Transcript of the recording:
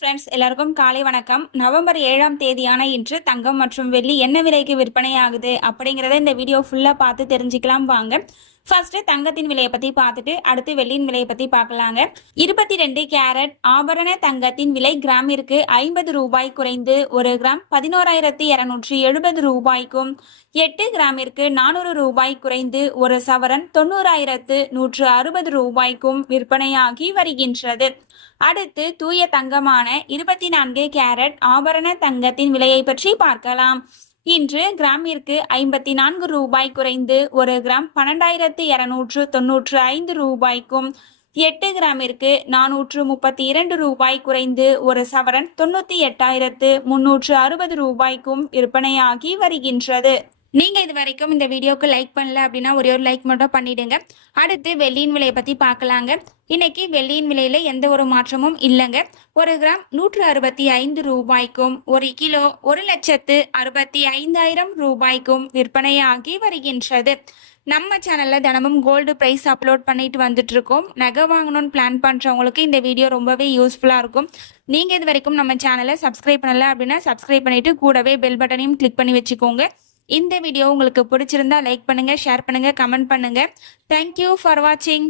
Friends, எல்லாருக்கும் காலை வணக்கம். நவம்பர் 7ஆம் தேதியான இன்று தங்கம் மற்றும் வெள்ளி என்ன விலைக்கு விற்பனை ஆகுது அப்படிங்கிறத இந்த வீடியோ ஃபுல்லா பார்த்து தெரிஞ்சுக்கலாம் வாங்க. ஃபர்ஸ்ட் தங்கத்தின் விலையை பத்தி பார்த்துட்டு அடுத்து வெள்ளியின் விலையை பத்தி பார்க்கலாங்க. 22 கேரட் ஆபரண தங்கத்தின் விலை கிராமிற்கு 50 ரூபாய் குறைந்து 1 கிராம் 11,270 ரூபாய்க்கும், 8 கிராமிற்கு 400 ரூபாய் குறைந்து 1 சவரன் 90,160 ரூபாய்க்கும் விற்பனையாகி வருகின்றது. அடுத்து தூய தங்கமான 24 கேரட் ஆபரண தங்கத்தின் விலையை பற்றி பார்க்கலாம். இன்று கிராமிற்கு 54 ரூபாய் குறைந்து 1 கிராம் 12,295 ரூபாய்க்கும், 8 கிராமிற்கு 432 ரூபாய் குறைந்து 1 சவரன் 98,360 ரூபாய்க்கும் விற்பனையாகி வருகின்றது. நீங்க இது வரைக்கும் இந்த வீடியோக்கு லைக் பண்ணல அப்படின்னா ஒரே ஒரு லைக் மட்டும் பண்ணிடுங்க. அடுத்து வெள்ளியின் விலையை பத்தி பார்க்கலாங்க. இன்னைக்கு வெள்ளியின் விலையில எந்த ஒரு மாற்றமும் இல்லைங்க. 1 கிராம் 165 ரூபாய்க்கும், 1 கிலோ 1,65,000 ரூபாய்க்கும் விற்பனையாகி வருகின்றது. நம்ம சேனல்ல தினமும் கோல்டு பிரைஸ் அப்லோட் பண்ணிட்டு வந்துட்டு இருக்கோம். நகை வாங்கணும்னு பிளான் பண்றவங்களுக்கு இந்த வீடியோ ரொம்பவே யூஸ்ஃபுல்லா இருக்கும். நீங்க இது வரைக்கும் நம்ம சேனலை சப்ஸ்கிரைப் பண்ணல அப்படின்னா சப்ஸ்கிரைப் பண்ணிட்டு கூடவே பெல் பட்டனையும் கிளிக் பண்ணி வச்சுக்கோங்க. இந்த வீடியோ உங்களுக்கு பிடிச்சிருந்தா லைக் பண்ணுங்க, ஷேர் பண்ணுங்க, கமெண்ட் பண்ணுங்க. தேங்க்யூ ஃபார் வாட்சிங்.